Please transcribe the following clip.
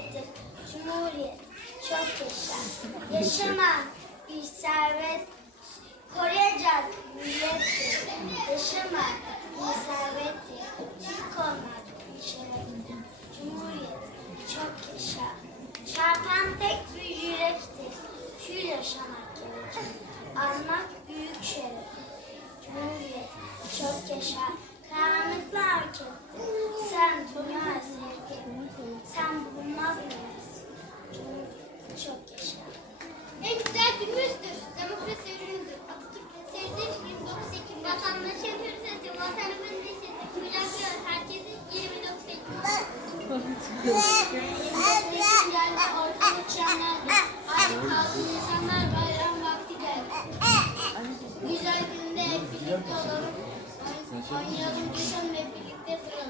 devlettir. Cumhuriyet çok yaşa. Yaşama bir servet. Koruyacak millettir. Yaşama bir servettir. Türk olmak bir. Cumhuriyet çok yaşa. Çarpan tek bir yürektir. Kül yaşamak gerekir. Almak büyük şeref. Cumhuriyet çok yaşa. Karanlıklar çöktü. Sen bunu insanlar bayram vakti geldi. Güzel günde hep birlikte olalım. Oynayalım, düşelim hep birlikte duralım.